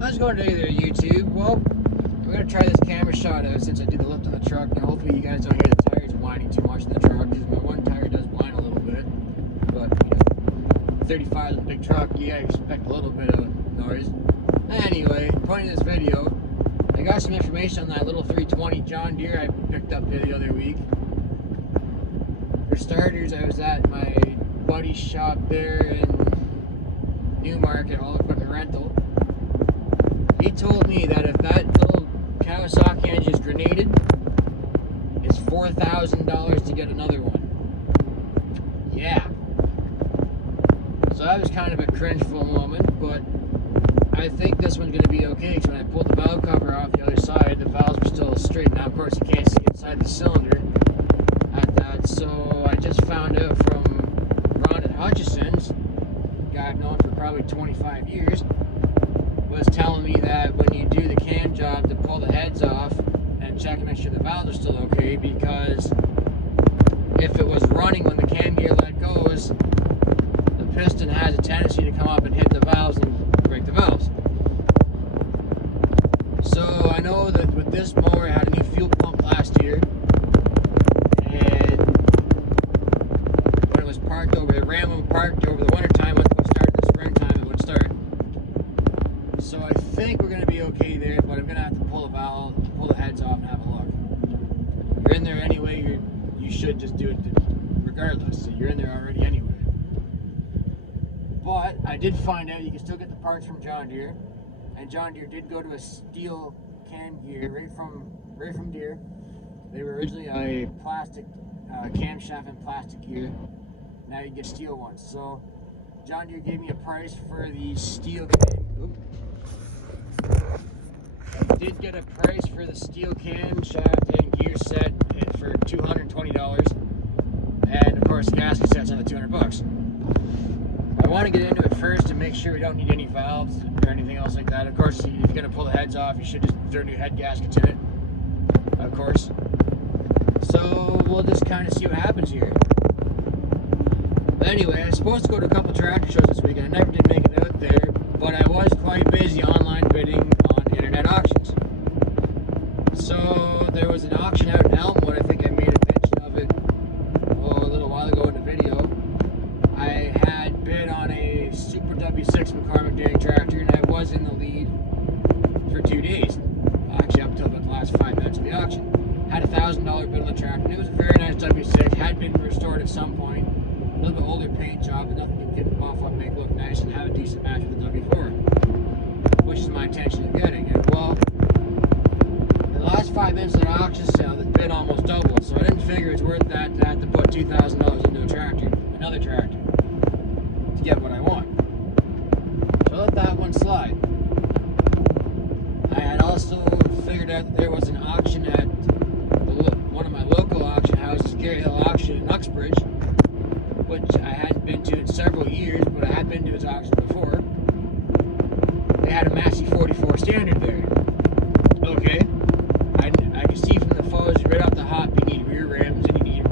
How's it going today there, YouTube? Well, we're going to try this camera shot out since I did the lift on the truck. And hopefully you guys don't hear the tires whining too much in the truck, because my one tire does whine a little bit. But, 35 is a big truck, you gotta expect a little bit of noise. Anyway, point of this video, I got some information on that little 320 John Deere I picked up the other week. For starters, I was at my buddy's shop there in Newmarket, All Equipment Rental. He told me that if that little Kawasaki engine is grenaded, it's $4,000 to get another one. Yeah. So that was kind of a cringeful moment, but I think this one's going to be okay, because when I pulled the valve cover off the other side, the valves were still straight. Now, of course, you can't see inside the cylinder at that, so I just found out from Ron at Hutchison's, a guy I've known for probably 25 years, was telling me that when you do the cam job to pull the heads off and check and make sure the valves are still okay, because if it was running when the cam gear let goes, the piston has a tendency to come up and hit the valves and break the valves. So I know that with this mower, I had a new fuel pump last year, and when it was parked over, it ran when parked over the winter time. When it would start in the springtime, it would start. So I think we're going to be okay there, but I'm going to have to pull the valve, pull the heads off, and have a look. You're in there anyway. You should just do it regardless. So you're in there already anyway. But I did find out you can still get the parts from John Deere, and John Deere did go to a steel cam gear right from Deere. They were originally a plastic camshaft and plastic gear. Now you get steel ones. So John Deere gave me a price for the steel cam. I did get a price for the steel camshaft and gear set for $220, and of course the gasket set's another $200. I want to get into it first and make sure we don't need any valves or anything else like that. Of course, if you're going to pull the heads off, you should just throw new head gaskets in it, of course. So we'll just kind of see what happens here. But anyway, I was supposed to go to a couple tractor shows this weekend. I never did make it out there, but I was quite busy online bidding on internet auctions. So there was an auction out in Elmwood. I think I made a mention of it a little while ago in the video. I had bid on a Super W6 McCormick Daring tractor, and I was in the lead for 2 days. Actually, up until about the last 5 minutes of the auction. Had a $1,000 bid on the tractor, and it was a very nice W6. Had been restored at some point. A little bit older paint job, but nothing to get buff up, make it look nice, and have a decent match with the W4, which is my intention of getting it. Well, in the last 5 minutes of the auction sale, the bid almost doubled, so I didn't figure it's worth that to have to put $2,000 into a tractor, another tractor, to get what I want. So I let that one slide. I had also figured out that there was an auction at one of my local auction houses, Gary Hill Auction in Uxbridge, which I hadn't been to in several years, but I had been to his auction before. They had a Massey 44 standard there. Okay. I could see from the photos right off the hop you need rear rims and you need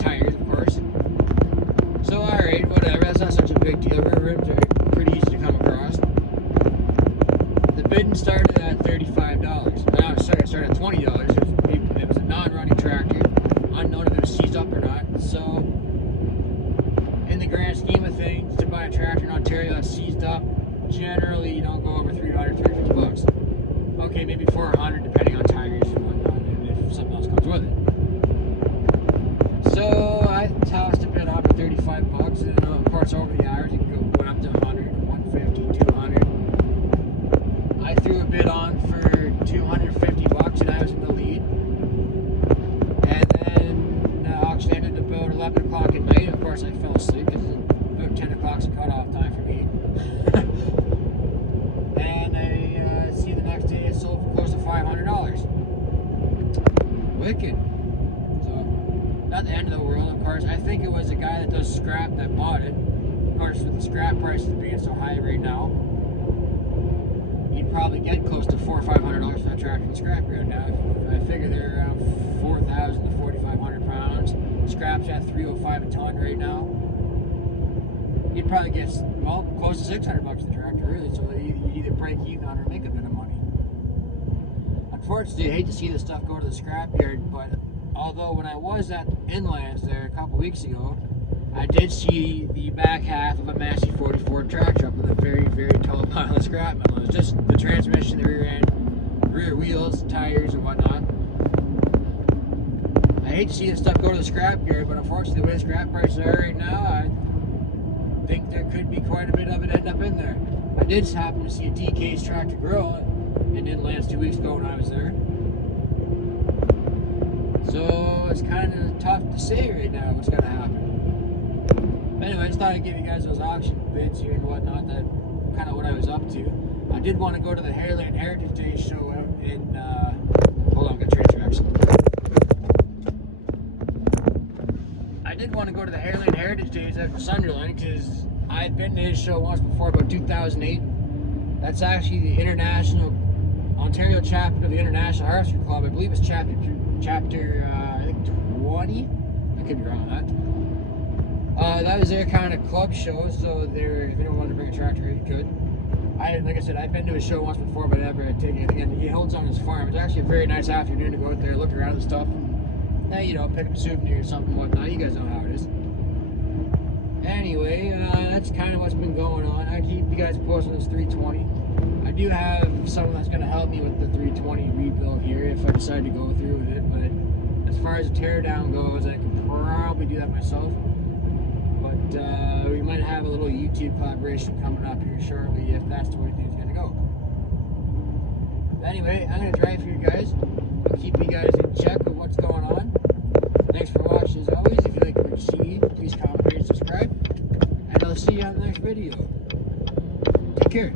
tires, of course. So alright, whatever, that's not such a big deal. Rear rims are pretty easy to come across. The bidding started at $35. No, sorry, it started at $20. It was a non-running tractor, unknown if it was seized up or not. So in the grand scheme of things, to buy a tractor in Ontario that's seized up, generally you don't go over $300, $350. Okay, maybe $400 depending on tires and whatnot, and if something else comes with it. So I tossed a bid off for $35, and of course over the hours it went up to $100, $150, $200. I threw a bid on for $250, and I was in the lead. And then the auction ended about 11 o'clock at night. Of course I fell asleep because about 10 o'clock's a cutoff time for me. And I see the next day it sold for close to $500. Wicked. So, not the end of the world, of course. I think it was a guy that does scrap that bought it. Of course, with the scrap prices being so high right now, you'd probably get close to $400 or $500 for that tractor in the scrapyard now. I figure they're around 4,000 to 4,500 pounds. Scrap's at $305 a ton right now. You'd probably get, well, close to $600 for the tractor, really. So you either break even on or make a bit. unfortunately, I hate to see this stuff go to the scrapyard, but although when I was at Inlands there a couple weeks ago, I did see the back half of a Massey 44 track truck with a very, very tall pile of scrap metal. It was just the transmission, the rear end, rear wheels, tires, and whatnot. I hate to see this stuff go to the scrapyard, but unfortunately, the way the scrap prices are right now, I think there could be quite a bit of it end up in there. I did happen to see a DK's Tractor Grill in Inlands 2 weeks ago when I was there. So it's kind of tough to say right now what's going to happen. But anyway, I just thought I'd give you guys those auction bids here and whatnot, that kind of what I was up to. I did want to go to the Hairland Heritage Day show out in, hold on, I've got train tracks. I did want to go to the Hairland Heritage Days out in Sunderland because I had been to his show once before, about 2008. That's actually the international, Ontario chapter of the International Harvester Club. I believe it's chapter I think 20? I could be wrong on that. That was their kind of club show, so if anyone wanted to bring a tractor, you could. Like I said, I've been to his show once before, but never had taken anything. And he holds on his farm. It's actually a very nice afternoon to go out there, look around and stuff. Hey, you know, pick up a souvenir or something, whatnot. You guys know how it is. Anyway, that's kind of what's been going on. I keep you guys posted on this 320. I do have someone that's going to help me with the 320 rebuild here if I decide to go through with it. But as far as the teardown goes, I could probably do that myself. But we might have a little YouTube collaboration coming up here shortly if that's the way things are going to go. Anyway, I'm going to drive for you guys. I'll keep you guys in check of what's going on. Thanks for watching as always. If you like what you see, please comment, rate, subscribe. And I'll see you on the next video. Take care.